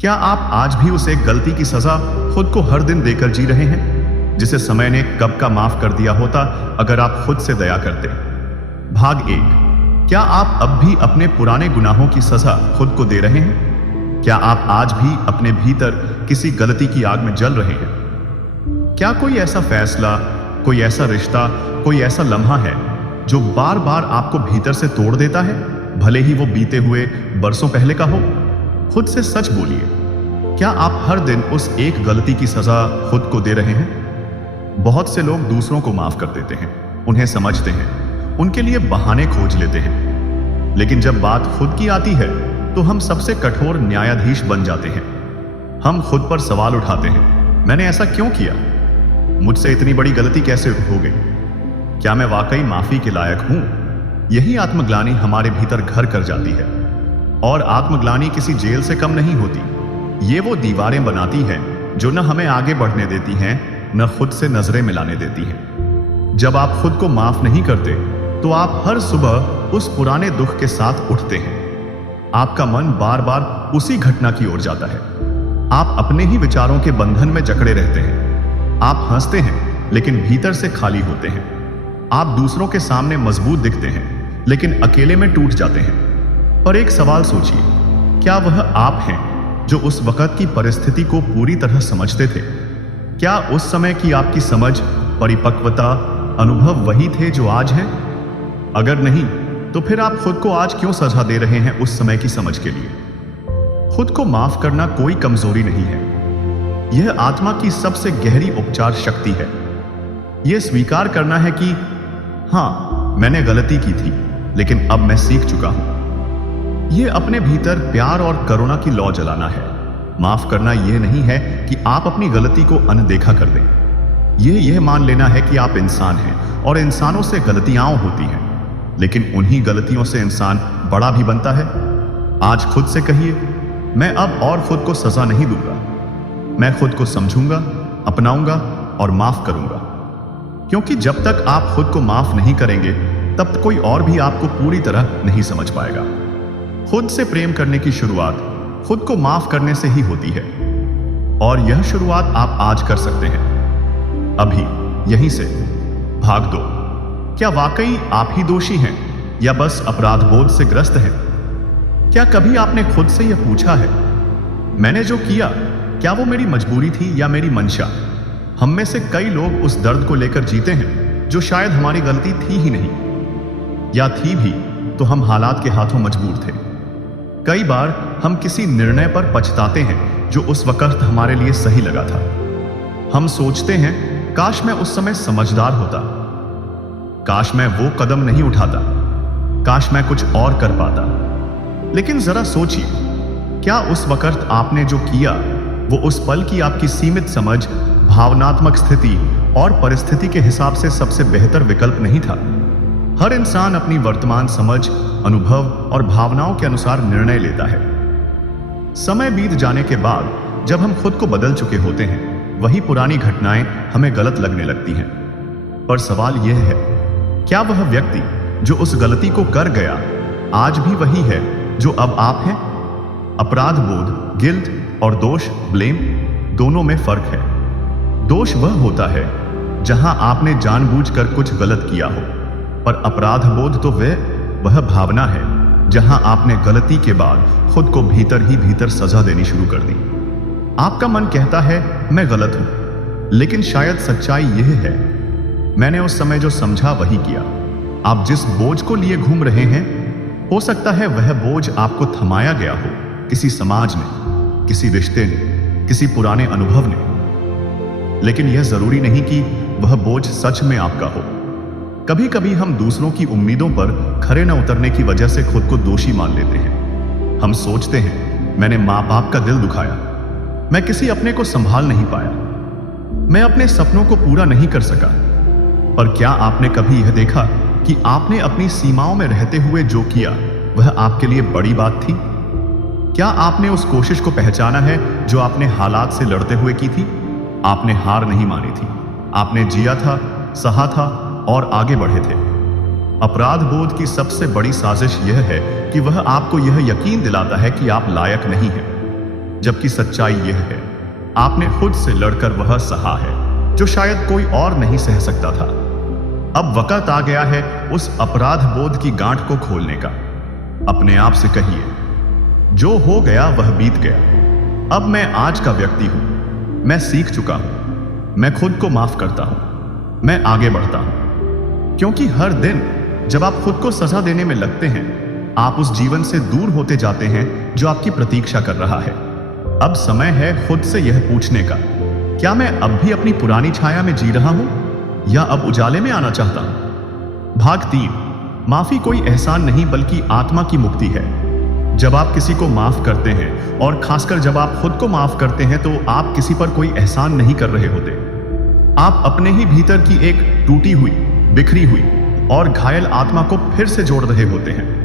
क्या आप आज भी उस एक गलती की सजा खुद को हर दिन देकर जी रहे हैं जिसे समय ने कब का माफ कर दिया होता अगर आप खुद से दया करते? भाग 1। क्या आप अब भी अपने पुराने गुनाहों की सजा खुद को दे रहे हैं? क्या आप आज भी अपने भीतर किसी गलती की आग में जल रहे हैं? क्या कोई ऐसा फैसला, कोई ऐसा रिश्ता, कोई ऐसा लम्हा है जो बार बार आपको भीतर से तोड़ देता है, भले ही वो बीते हुए बरसों पहले का हो? खुद से सच बोलिए, क्या आप हर दिन उस एक गलती की सजा खुद को दे रहे हैं? बहुत से लोग दूसरों को माफ कर देते हैं, उन्हें समझते हैं, उनके लिए बहाने खोज लेते हैं, लेकिन जब बात खुद की आती है तो हम सबसे कठोर न्यायाधीश बन जाते हैं। हम खुद पर सवाल उठाते हैं, मैंने ऐसा क्यों किया? मुझसे इतनी बड़ी गलती कैसे हो गई? क्या मैं वाकई माफी के लायक हूं? यही आत्मग्लानि हमारे भीतर घर कर जाती है। और आत्मग्लानि किसी जेल से कम नहीं होती। ये वो दीवारें बनाती है जो न हमें आगे बढ़ने देती हैं, न खुद से नजरें मिलाने देती हैं। जब आप खुद को माफ नहीं करते तो आप हर सुबह उस पुराने दुख के साथ उठते हैं। आपका मन बार बार उसी घटना की ओर जाता है। आप अपने ही विचारों के बंधन में जकड़े रहते हैं। आप हंसते हैं लेकिन भीतर से खाली होते हैं। आप दूसरों के सामने मजबूत दिखते हैं लेकिन अकेले में टूट जाते हैं। पर एक सवाल सोचिए, क्या वह आप हैं जो उस वक्त की परिस्थिति को पूरी तरह समझते थे? क्या उस समय की आपकी समझ, परिपक्वता, अनुभव वही थे जो आज हैं? अगर नहीं, तो फिर आप खुद को आज क्यों सजा दे रहे हैं उस समय की समझ के लिए? खुद को माफ करना कोई कमजोरी नहीं है। यह आत्मा की सबसे गहरी उपचार शक्ति है। यह स्वीकार करना है कि हाँ, मैंने गलती की थी, लेकिन अब मैं सीख चुका हूं। यह अपने भीतर प्यार और करुणा की लौ जलाना है। माफ करना यह नहीं है कि आप अपनी गलती को अनदेखा कर दें। यह मान लेना है कि आप इंसान हैं और इंसानों से गलतियां होती हैं, लेकिन उन्हीं गलतियों से इंसान बड़ा भी बनता है। आज खुद से कहिए, मैं अब और खुद को सजा नहीं दूंगा। मैं खुद को समझूंगा, अपनाऊंगा और माफ करूंगा। क्योंकि जब तक आप खुद को माफ नहीं करेंगे, तब तक कोई और भी आपको पूरी तरह नहीं समझ पाएगा। खुद से प्रेम करने की शुरुआत खुद को माफ करने से ही होती है, और यह शुरुआत आप आज कर सकते हैं, अभी, यहीं से। भाग 2। क्या वाकई आप ही दोषी हैं या बस अपराध बोध से ग्रस्त हैं? क्या कभी आपने खुद से यह पूछा है, मैंने जो किया, क्या वो मेरी मजबूरी थी या मेरी मंशा? हम में से कई लोग उस दर्द को लेकर जीते हैं जो शायद हमारी गलती थी ही नहीं, या थी भी तो हम हालात के हाथों मजबूर थे। कई बार हम किसी निर्णय पर पछताते हैं जो उस वक्त हमारे लिए सही लगा था। हम सोचते हैं, काश मैं उस समय समझदार होता, काश मैं वो कदम नहीं उठाता, काश मैं कुछ और कर पाता। लेकिन जरा सोचिए, क्या उस वक्त आपने जो किया वो उस पल की आपकी सीमित समझ, भावनात्मक स्थिति और परिस्थिति के हिसाब से सबसे बेहतर विकल्प नहीं था? हर इंसान अपनी वर्तमान समझ, अनुभव और भावनाओं के अनुसार निर्णय लेता है। समय बीत जाने के बाद जब हम खुद को बदल चुके होते हैं, वही पुरानी घटनाएं हमें गलत लगने लगती हैं। पर सवाल यह है, क्या वह व्यक्ति जो उस गलती को कर गया आज भी वही है जो अब आप हैं? अपराध बोध, गिल्ट और दोष, ब्लेम, दोनों में फर्क है। दोष वह होता है जहां आपने जानबूझकर कुछ गलत किया हो, पर अपराध बोध तो वह भावना है जहां आपने गलती के बाद खुद को भीतर ही भीतर सजा देनी शुरू कर दी। आपका मन कहता है, मैं गलत हूं, लेकिन शायद सच्चाई यह है, मैंने उस समय जो समझा वही किया। आप जिस बोझ को लिए घूम रहे हैं, हो सकता है वह बोझ आपको थमाया गया हो किसी समाज ने, किसी रिश्ते ने, किसी पुराने अनुभव ने। लेकिन यह जरूरी नहीं कि वह बोझ सच में आपका हो। कभी कभी हम दूसरों की उम्मीदों पर खरे न उतरने की वजह से खुद को दोषी मान लेते हैं। हम सोचते हैं, मैंने माँ बाप का दिल दुखाया, मैं किसी अपने को संभाल नहीं पाया, मैं अपने सपनों को पूरा नहीं कर सका। पर क्या आपने कभी यह देखा कि आपने अपनी सीमाओं में रहते हुए जो किया वह आपके लिए बड़ी बात थी? क्या आपने उस कोशिश को पहचाना है जो आपने हालात से लड़ते हुए की थी? आपने हार नहीं मानी थी, आपने जिया था, सहा था और आगे बढ़े थे। अपराध बोध की सबसे बड़ी साजिश यह है कि वह आपको यह यकीन दिलाता है कि आप लायक नहीं हैं। जबकि सच्चाई यह है, आपने खुद से लड़कर वह सहा है जो शायद कोई और नहीं सह सकता था। अब वक्त आ गया है उस अपराध बोध की गांठ को खोलने का। अपने आप से कहिए, जो हो गया वह बीत गया। अब मैं आज का व्यक्ति हूं। मैं सीख चुका हूं। मैं खुद को माफ करता हूं। मैं आगे बढ़ता हूं। क्योंकि हर दिन जब आप खुद को सजा देने में लगते हैं, आप उस जीवन से दूर होते जाते हैं जो आपकी प्रतीक्षा कर रहा है। अब समय है खुद से यह पूछने का, क्या मैं अब भी अपनी पुरानी छाया में जी रहा हूं या अब उजाले में आना चाहता हूं? भाग 3। माफी कोई एहसान नहीं बल्कि आत्मा की मुक्ति है। जब आप किसी को माफ करते हैं, और खासकर जब आप खुद को माफ करते हैं, तो आप किसी पर कोई एहसान नहीं कर रहे होते। आप अपने ही भीतर की एक टूटी हुई, बिखरी हुई और घायल आत्मा को फिर से जोड़ रहे होते हैं।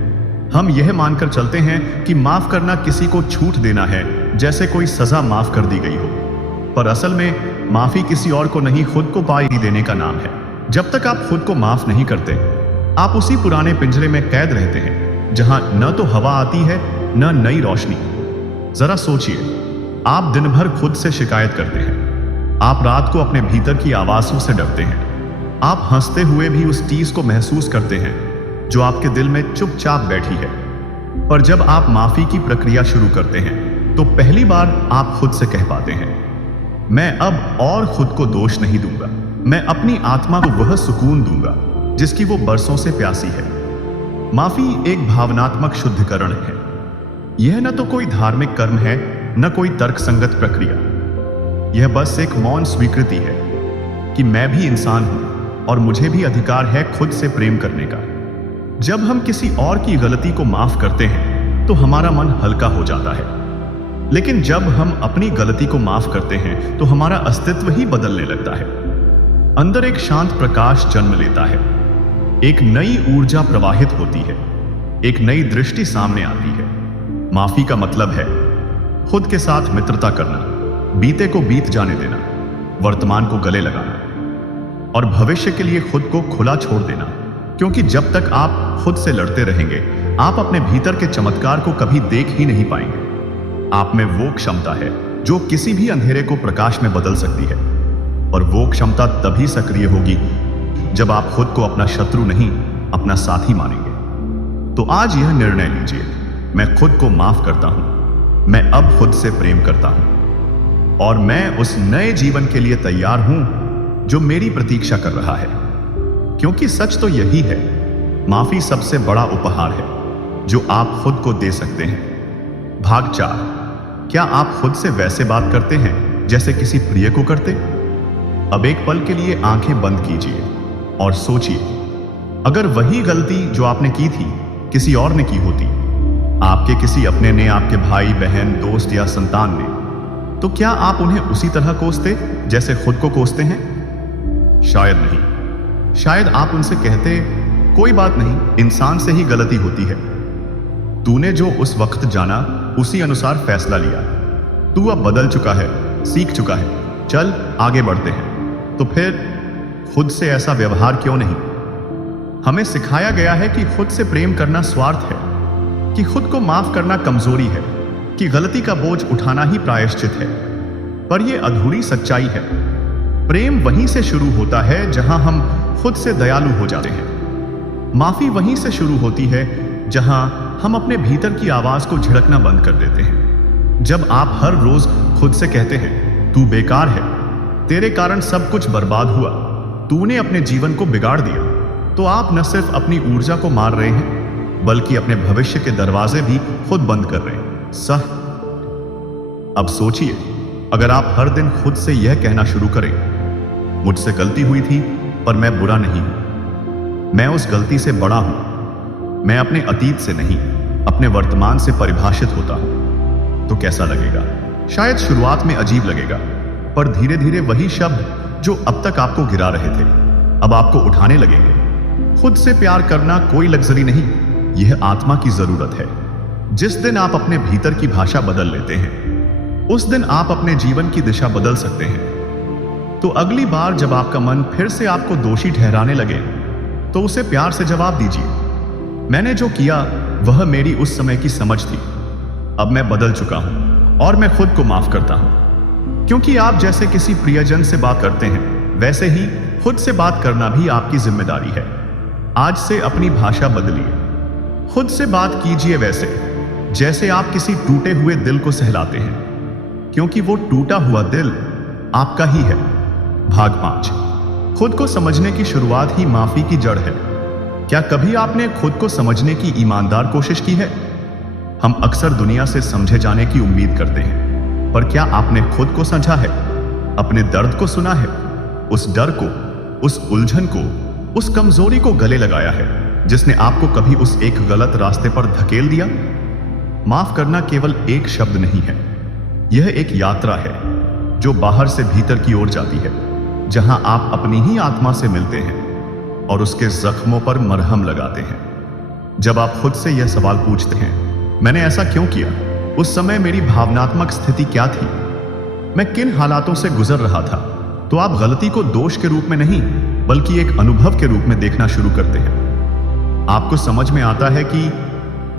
हम यह मानकर चलते हैं कि माफ करना किसी को छूट देना है, जैसे कोई सजा माफ कर दी गई हो। पर असल में माफी किसी और को नहीं, खुद को पाई देने का नाम है। जब तक आप खुद को माफ नहीं करते, आप उसी पुराने पिंजरे में कैद रहते हैं जहां न तो हवा आती है न नई रोशनी। जरा सोचिए, आप दिन भर खुद से शिकायत करते हैं। आप रात को अपने भीतर की आवाज़ों से डरते हैं। आप हंसते हुए भी उस टीस को महसूस करते हैं जो आपके दिल में चुपचाप बैठी है। पर जब आप माफी की प्रक्रिया शुरू करते हैं, तो पहली बार आप खुद से कह पाते हैं, मैं अब और खुद को दोष नहीं दूंगा। मैं अपनी आत्मा को वह सुकून दूंगा जिसकी वो बरसों से प्यासी है। माफी एक भावनात्मक शुद्धिकरण है। यह न तो कोई धार्मिक कर्म है, न कोई तर्कसंगत प्रक्रिया। यह बस एक मौन स्वीकृति है कि मैं भी इंसान हूं और मुझे भी अधिकार है खुद से प्रेम करने का। जब हम किसी और की गलती को माफ करते हैं, तो हमारा मन हल्का हो जाता है। लेकिन जब हम अपनी गलती को माफ करते हैं, तो हमारा अस्तित्व ही बदलने लगता है। अंदर एक शांत प्रकाश जन्म लेता है। एक नई ऊर्जा प्रवाहित होती है। एक नई दृष्टि सामने आती है। माफी का मतलब है खुद के साथ मित्रता करना, बीते को बीत जाने देना, वर्तमान को गले लगाना और भविष्य के लिए खुद को खुला छोड़ देना। क्योंकि जब तक आप खुद से लड़ते रहेंगे, आप अपने भीतर के चमत्कार को कभी देख ही नहीं पाएंगे। आप में वो क्षमता है जो किसी भी अंधेरे को प्रकाश में बदल सकती है। और वो क्षमता तभी सक्रिय होगी जब आप खुद को अपना शत्रु नहीं, अपना साथी मानेंगे। तो आज यह निर्णय लीजिए, मैं खुद को माफ करता हूं। मैं अब खुद से प्रेम करता हूं और मैं उस नए जीवन के लिए तैयार हूं जो मेरी प्रतीक्षा कर रहा है। क्योंकि सच तो यही है, माफी सबसे बड़ा उपहार है जो आप खुद को दे सकते हैं। भाग 4। क्या आप खुद से वैसे बात करते हैं जैसे किसी प्रिय को करते? अब एक पल के लिए आंखें बंद कीजिए और सोचिए, अगर वही गलती जो आपने की थी किसी और ने की होती, आपके किसी अपने ने, आपके भाई बहन, दोस्त या संतान ने, तो क्या आप उन्हें उसी तरह कोसते जैसे खुद को कोसते हैं? शायद नहीं। शायद आप उनसे कहते, कोई बात नहीं, इंसान से ही गलती होती है। तूने जो उस वक्त जाना, उसी अनुसार फैसला लिया। तू अब बदल चुका है, सीख चुका है, चल आगे बढ़ते हैं। तो फिर खुद से ऐसा व्यवहार क्यों नहीं? हमें सिखाया गया है कि खुद से प्रेम करना स्वार्थ है, कि खुद को माफ करना कमजोरी है, कि गलती का बोझ उठाना ही प्रायश्चित है। पर यह अधूरी सच्चाई है। प्रेम वहीं से शुरू होता है जहां हम खुद से दयालु हो जाते हैं। माफी वहीं से शुरू होती है जहां हम अपने भीतर की आवाज को झिड़कना बंद कर देते हैं। जब आप हर रोज खुद से कहते हैं, तू बेकार है, तेरे कारण सब कुछ बर्बाद हुआ, तूने अपने जीवन को बिगाड़ दिया, तो आप न सिर्फ अपनी ऊर्जा को मार रहे हैं, बल्कि अपने भविष्य के दरवाजे भी खुद बंद कर रहे हैं। सह अब सोचिए, अगर आप हर दिन खुद से यह कहना शुरू करें, मुझसे गलती हुई थी पर मैं बुरा नहीं हूं, मैं उस गलती से बड़ा हूं, मैं अपने अतीत से नहीं, अपने वर्तमान से परिभाषित होता हूं, तो कैसा लगेगा? शायद शुरुआत में अजीब लगेगा, पर धीरे धीरे वही शब्द जो अब तक आपको गिरा रहे थे, अब आपको उठाने लगेंगे। खुद से प्यार करना कोई लग्जरी नहीं, यह आत्मा की जरूरत है। जिस दिन आप अपने भीतर की भाषा बदल लेते हैं, उस दिन आप अपने जीवन की दिशा बदल सकते हैं। तो अगली बार जब आपका मन फिर से आपको दोषी ठहराने लगे, तो उसे प्यार से जवाब दीजिए, मैंने जो किया वह मेरी उस समय की समझ थी, अब मैं बदल चुका हूं और मैं खुद को माफ करता हूं। क्योंकि आप जैसे किसी प्रियजन से बात करते हैं, वैसे ही खुद से बात करना भी आपकी जिम्मेदारी है। आज से अपनी भाषा बदलिए। खुद से बात कीजिए वैसे जैसे आप किसी टूटे हुए दिल को सहलाते हैं, क्योंकि वो टूटा हुआ दिल आपका ही है। भाग 5। खुद को समझने की शुरुआत ही माफी की जड़ है। क्या कभी आपने खुद को समझने की ईमानदार कोशिश की है? हम अक्सर दुनिया से समझे जाने की उम्मीद करते हैं, पर क्या आपने खुद को समझा है? अपने दर्द को सुना है? उस डर को, उस उलझन को, उस कमजोरी को गले लगाया है जिसने आपको कभी उस एक गलत रास्ते पर धकेल दिया? माफ करना केवल एक शब्द नहीं है, यह एक यात्रा है जो बाहर से भीतर की ओर जाती है, जहां आप अपनी ही आत्मा से मिलते हैं और उसके जख्मों पर मरहम लगाते हैं। जब आप खुद से यह सवाल पूछते हैं, मैंने ऐसा क्यों किया? उस समय मेरी भावनात्मक स्थिति क्या थी? मैं किन हालातों से गुजर रहा था? तो आप गलती को दोष के रूप में नहीं, बल्कि एक अनुभव के रूप में देखना शुरू करते हैं। आपको समझ में आता है कि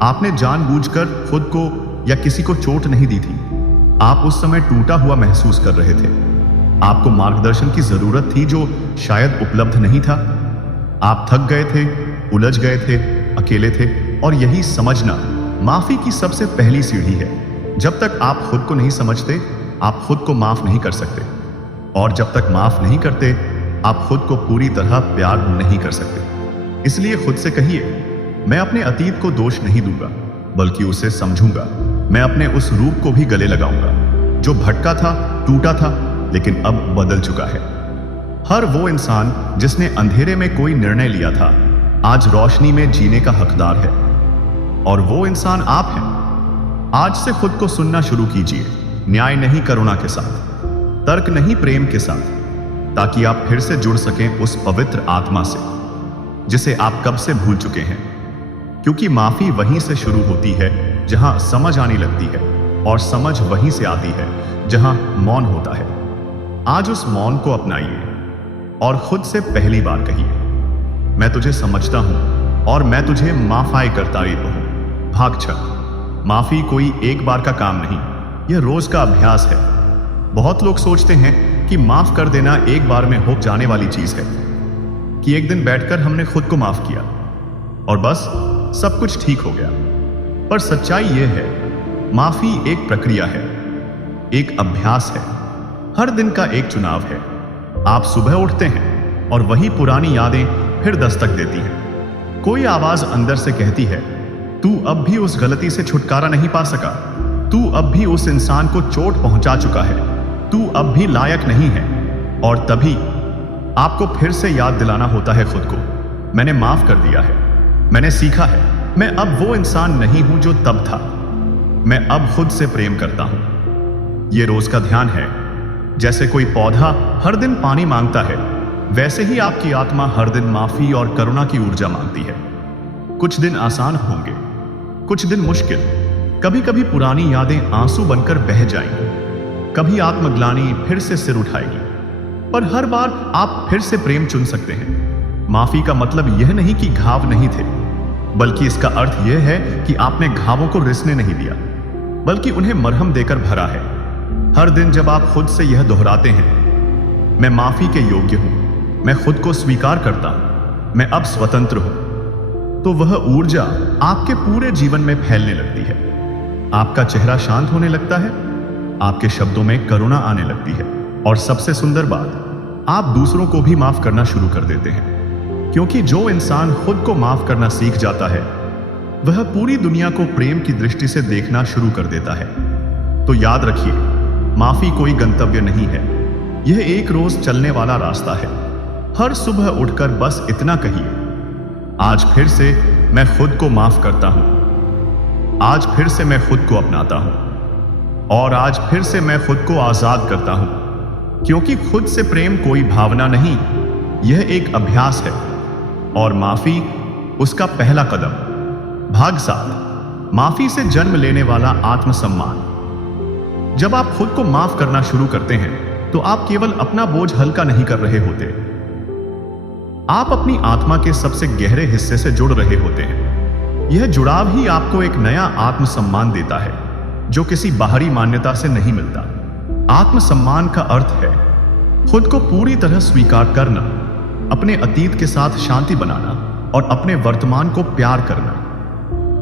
आपने जानबूझकर खुद को या किसी को चोट नहीं दी थी। आप उस समय टूटा हुआ महसूस कर रहे थे। आपको मार्गदर्शन की जरूरत थी जो शायद उपलब्ध नहीं था। आप थक गए थे, उलझ गए थे, अकेले थे, और यही समझना माफी की सबसे पहली सीढ़ी है। जब तक आप खुद को नहीं समझते, आप खुद को माफ नहीं कर सकते, और जब तक माफ नहीं करते, आप खुद को पूरी तरह प्यार नहीं कर सकते। इसलिए खुद से कहिए, मैं अपने अतीत को दोष नहीं दूंगा, बल्कि उसे समझूंगा। मैं अपने उस रूप को भी गले लगाऊंगा जो भटका था, टूटा था, लेकिन अब बदल चुका है। हर वो इंसान जिसने अंधेरे में कोई निर्णय लिया था, आज रोशनी में जीने का हकदार है, और वो इंसान आप हैं। आज से खुद को सुनना शुरू कीजिए, न्याय नहीं करुणा के साथ, तर्क नहीं प्रेम के साथ, ताकि आप फिर से जुड़ सकें उस पवित्र आत्मा से जिसे आप कब से भूल चुके हैं। क्योंकि माफी वहीं से शुरू होती है जहां समझ आने लगती है, और समझ वहीं से आती है जहां मौन होता है। आज उस मौन को अपनाइए और खुद से पहली बार कहिए, मैं तुझे समझता हूं और मैं तुझे माफाई करता हूं। भाग 6। माफी कोई एक बार का काम नहीं, यह रोज का अभ्यास है। बहुत लोग सोचते हैं कि माफ कर देना एक बार में हो जाने वाली चीज है, कि एक दिन बैठकर हमने खुद को माफ किया और बस सब कुछ ठीक हो गया। पर सच्चाई यह है, माफी एक प्रक्रिया है, एक अभ्यास है, हर दिन का एक चुनाव है। आप सुबह उठते हैं और वही पुरानी यादें फिर दस्तक देती हैं। कोई आवाज अंदर से कहती है, तू अब भी उस गलती से छुटकारा नहीं पा सका, तू अब भी उस इंसान को चोट पहुंचा चुका है, तू अब भी लायक नहीं है। और तभी आपको फिर से याद दिलाना होता है खुद को, मैंने माफ कर दिया है, मैंने सीखा है, मैं अब वो इंसान नहीं हूं जो तब था, मैं अब खुद से प्रेम करता हूं। यह रोज का ध्यान है। जैसे कोई पौधा हर दिन पानी मांगता है, वैसे ही आपकी आत्मा हर दिन माफी और करुणा की ऊर्जा मांगती है। कुछ दिन आसान होंगे, कुछ दिन मुश्किल, कभी कभी पुरानी यादें आंसू बनकर बह जाएंगी, कभी आत्मग्लानि फिर से सिर उठाएगी, पर हर बार आप फिर से प्रेम चुन सकते हैं। माफी का मतलब यह नहीं कि घाव नहीं थे, बल्कि इसका अर्थ यह है कि आपने घावों को रिसने नहीं दिया, बल्कि उन्हें मरहम देकर भरा है। हर दिन जब आप खुद से यह दोहराते हैं, मैं माफी के योग्य हूं, मैं खुद को स्वीकार करता हूं, मैं अब स्वतंत्र हूं, तो वह ऊर्जा आपके पूरे जीवन में फैलने लगती है। आपका चेहरा शांत होने लगता है, आपके शब्दों में करुणा आने लगती है, और सबसे सुंदर बात, आप दूसरों को भी माफ करना शुरू कर देते हैं। क्योंकि जो इंसान खुद को माफ करना सीख जाता है, वह पूरी दुनिया को प्रेम की दृष्टि से देखना शुरू कर देता है। तो याद रखिए, माफी कोई गंतव्य नहीं है, यह एक रोज चलने वाला रास्ता है। हर सुबह उठकर बस इतना कहिए, आज फिर से मैं खुद को माफ करता हूं, आज फिर से मैं खुद को अपनाता हूं, और आज फिर से मैं खुद को आजाद करता हूं। क्योंकि खुद से प्रेम कोई भावना नहीं, यह एक अभ्यास है, और माफी उसका पहला कदम। भाग 7। माफी से जन्म लेने वाला आत्मसम्मान। जब आप खुद को माफ करना शुरू करते हैं, तो आप केवल अपना बोझ हल्का नहीं कर रहे होते, आप अपनी आत्मा के सबसे गहरे हिस्से से जुड़ रहे होते हैं। यह जुड़ाव ही आपको एक नया आत्मसम्मान देता है। जो किसी बाहरी मान्यता से नहीं मिलता। आत्मसम्मान का अर्थ है खुद को पूरी तरह स्वीकार करना, अपने अतीत के साथ शांति बनाना और अपने वर्तमान को प्यार करना।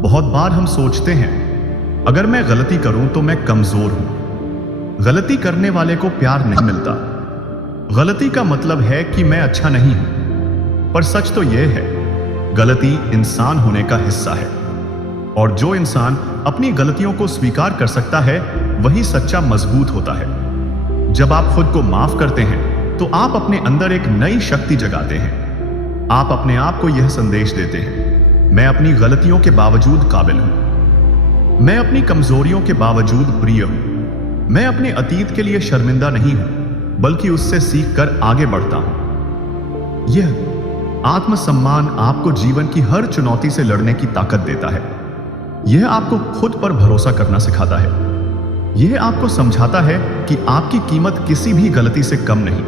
बहुत बार हम सोचते हैं अगर मैं गलती करूं तो मैं कमजोर हूं। गलती करने वाले को प्यार नहीं मिलता। गलती का मतलब है कि मैं अच्छा नहीं हूं। पर सच तो यह है, गलती इंसान होने का हिस्सा है, और जो इंसान अपनी गलतियों को स्वीकार कर सकता है वही सच्चा मजबूत होता है। जब आप खुद को माफ करते हैं तो आप अपने अंदर एक नई शक्ति जगाते हैं। आप अपने आप को यह संदेश देते हैं, मैं अपनी गलतियों के बावजूद काबिल हूं, मैं अपनी कमजोरियों के बावजूद प्रिय हूं, मैं अपने अतीत के लिए शर्मिंदा नहीं हूं, बल्कि उससे सीखकर आगे बढ़ता हूं। यह आत्मसम्मान आपको जीवन की हर चुनौती से लड़ने की ताकत देता है। यह आपको खुद पर भरोसा करना सिखाता है। यह आपको समझाता है कि आपकी कीमत किसी भी गलती से कम नहीं।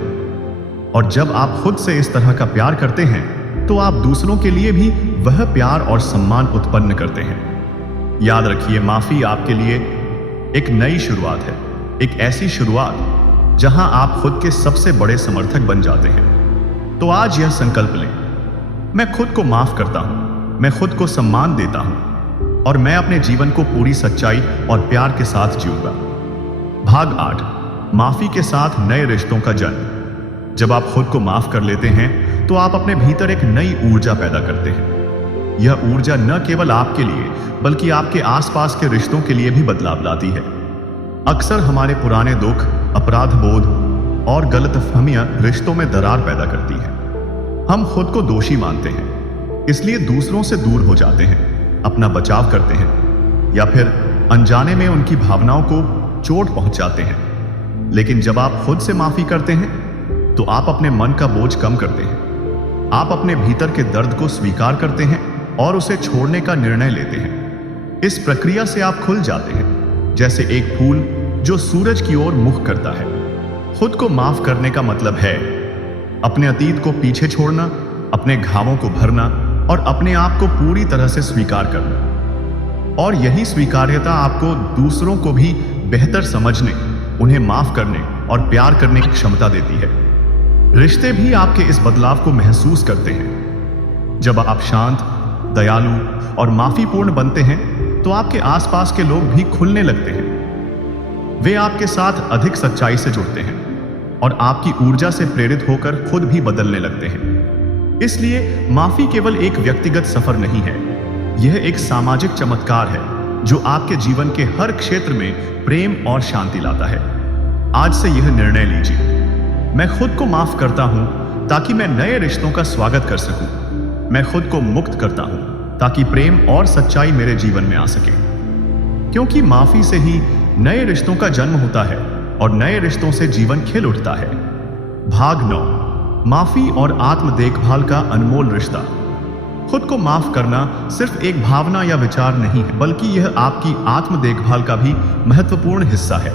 और जब आप खुद से इस तरह का प्यार करते हैं तो आप दूसरों के लिए भी वह प्यार और सम्मान उत्पन्न करते हैं। याद रखिए, माफी आपके लिए एक नई शुरुआत है, एक ऐसी शुरुआत जहां आप खुद के सबसे बड़े समर्थक बन जाते हैं। तो आज यह संकल्प लें, मैं खुद को माफ करता हूं, मैं खुद को सम्मान देता हूं और मैं अपने जीवन को पूरी सच्चाई और प्यार के साथ जीऊंगा। भाग 8, माफी के साथ नए रिश्तों का जन्म। जब आप खुद को माफ कर लेते हैं तो आप अपने भीतर एक नई ऊर्जा पैदा करते हैं। यह ऊर्जा न केवल आपके लिए बल्कि आपके आसपास के रिश्तों के लिए भी बदलाव लाती है। अक्सर हमारे पुराने दुख, अपराध बोध और गलतफहमियां रिश्तों में दरार पैदा करती हैं। हम खुद को दोषी मानते हैं, इसलिए दूसरों से दूर हो जाते हैं, अपना बचाव करते हैं या फिर अनजाने में उनकी भावनाओं को चोट पहुंचाते हैं। लेकिन जब आप खुद से माफी करते हैं तो आप अपने मन का बोझ कम करते हैं। आप अपने भीतर के दर्द को स्वीकार करते हैं और उसे छोड़ने का निर्णय लेते हैं। इस प्रक्रिया से आप खुल जाते हैं, जैसे एक फूल जो सूरज की ओर मुख करता है। खुद को माफ करने का मतलब है अपने अतीत को पीछे छोड़ना, अपने घावों को भरना और अपने आप को पूरी तरह से स्वीकार करना। और यही स्वीकार्यता आपको दूसरों को भी बेहतर समझने, उन्हें माफ करने और प्यार करने की क्षमता देती है। रिश्ते भी आपके इस बदलाव को महसूस करते हैं। जब आप शांत, दयालु और माफीपूर्ण बनते हैं तो आपके आसपास के लोग भी खुलने लगते हैं। वे आपके साथ अधिक सच्चाई से जुड़ते हैं और आपकी ऊर्जा से प्रेरित होकर खुद भी बदलने लगते हैं। इसलिए माफी केवल एक व्यक्तिगत सफर नहीं है, यह एक सामाजिक चमत्कार है जो आपके जीवन के हर क्षेत्र में प्रेम और शांति लाता है। आज से यह निर्णय लीजिए, मैं खुद को माफ करता हूं ताकि मैं नए रिश्तों का स्वागत कर सकूं। मैं खुद को मुक्त करता हूं ताकि प्रेम और सच्चाई मेरे जीवन में आ सके। क्योंकि माफी से ही नए रिश्तों का जन्म होता है और नए रिश्तों से जीवन खिल उठता है। भाग 9, माफी और आत्म देखभाल का अनमोल रिश्ता। खुद को माफ करना सिर्फ एक भावना या विचार नहीं है, बल्कि यह आपकी आत्म देखभाल का भी महत्वपूर्ण हिस्सा है।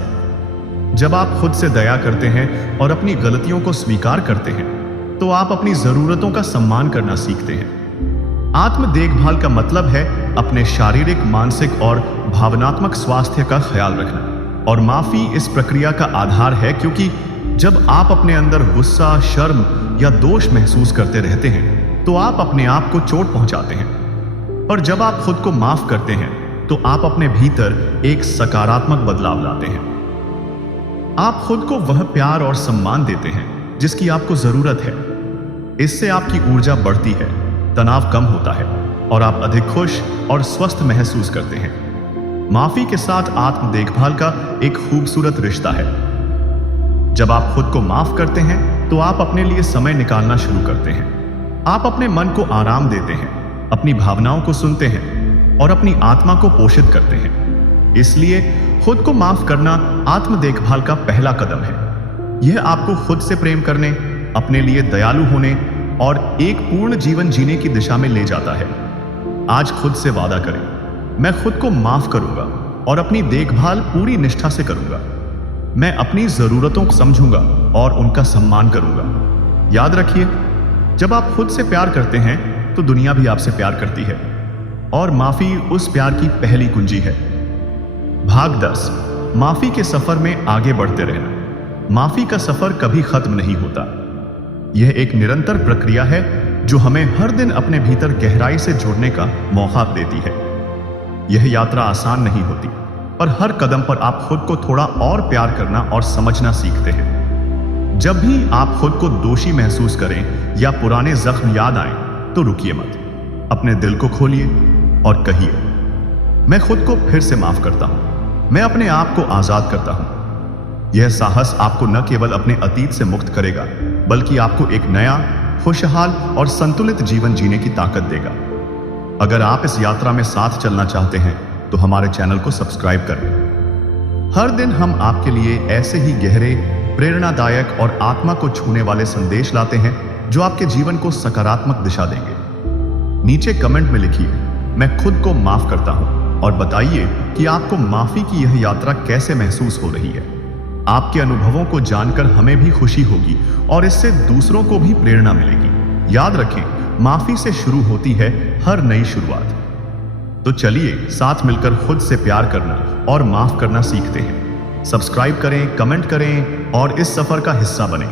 जब आप खुद से दया करते हैं और अपनी गलतियों को स्वीकार करते हैं तो आप अपनी जरूरतों का सम्मान करना सीखते हैं। आत्म देखभाल का मतलब है अपने शारीरिक, मानसिक और भावनात्मक स्वास्थ्य का ख्याल रखना, और माफी इस प्रक्रिया का आधार है। क्योंकि जब आप अपने अंदर गुस्सा, शर्म या दोष महसूस करते रहते हैं तो आप अपने आप को चोट पहुंचाते हैं। और जब आप खुद को माफ करते हैं तो आप अपने भीतर एक सकारात्मक बदलाव लाते हैं। आप खुद को वह प्यार और सम्मान देते हैं जिसकी आपको जरूरत है। इससे आपकी ऊर्जा बढ़ती है, तनाव कम होता है और आप अधिक खुश और स्वस्थ महसूस करते हैं। माफी के साथ आत्म देखभाल का एक खूबसूरत रिश्ता है। जब आप खुद को माफ करते हैं तो आप अपने लिए समय निकालना शुरू करते हैं। आप अपने मन को आराम देते हैं, अपनी भावनाओं को सुनते हैं और अपनी आत्मा को पोषित करते हैं। इसलिए खुद को माफ करना आत्म देखभाल का पहला कदम है। यह आपको खुद से प्रेम करने, अपने लिए दयालु होने और एक पूर्ण जीवन जीने की दिशा में ले जाता है। आज खुद से वादा करें, मैं खुद को माफ करूंगा और अपनी देखभाल पूरी निष्ठा से करूंगा। मैं अपनी जरूरतों को समझूंगा और उनका सम्मान करूंगा। याद रखिए, जब आप खुद से प्यार करते हैं तो दुनिया भी आपसे प्यार करती है, और माफी उस प्यार की पहली कुंजी है। भाग 10। माफी के सफर में आगे बढ़ते रहना। माफी का सफर कभी खत्म नहीं होता। यह एक निरंतर प्रक्रिया है जो हमें हर दिन अपने भीतर गहराई से जुड़ने का मौका देती है। यह यात्रा आसान नहीं होती, पर हर कदम पर आप खुद को थोड़ा और प्यार करना और समझना सीखते हैं। जब भी आप खुद को दोषी महसूस करें या पुराने जख्म याद आए तो रुकिए मत, अपने दिल को खोलिए और कहिए, मैं खुद को फिर से माफ करता हूं, मैं अपने आप को आजाद करता हूं। यह साहस आपको न केवल अपने अतीत से मुक्त करेगा, बल्कि आपको एक नया, खुशहाल और संतुलित जीवन जीने की ताकत देगा। अगर आप इस यात्रा में साथ चलना चाहते हैं तो हमारे चैनल को सब्सक्राइब करें। हर दिन हम आपके लिए ऐसे ही गहरे, प्रेरणादायक और आत्मा को छूने वाले संदेश लाते हैं जो आपके जीवन को सकारात्मक दिशा देंगे। नीचे कमेंट में लिखिए, मैं खुद को माफ करता हूं, और बताइए कि आपको माफी की यह यात्रा कैसे महसूस हो रही है। आपके अनुभवों को जानकर हमें भी खुशी होगी और इससे दूसरों को भी प्रेरणा मिलेगी। याद रखें, माफी से शुरू होती है हर नई शुरुआत। तो चलिए साथ मिलकर खुद से प्यार करना और माफ करना सीखते हैं। सब्सक्राइब करें, कमेंट करें और इस सफर का हिस्सा बनें।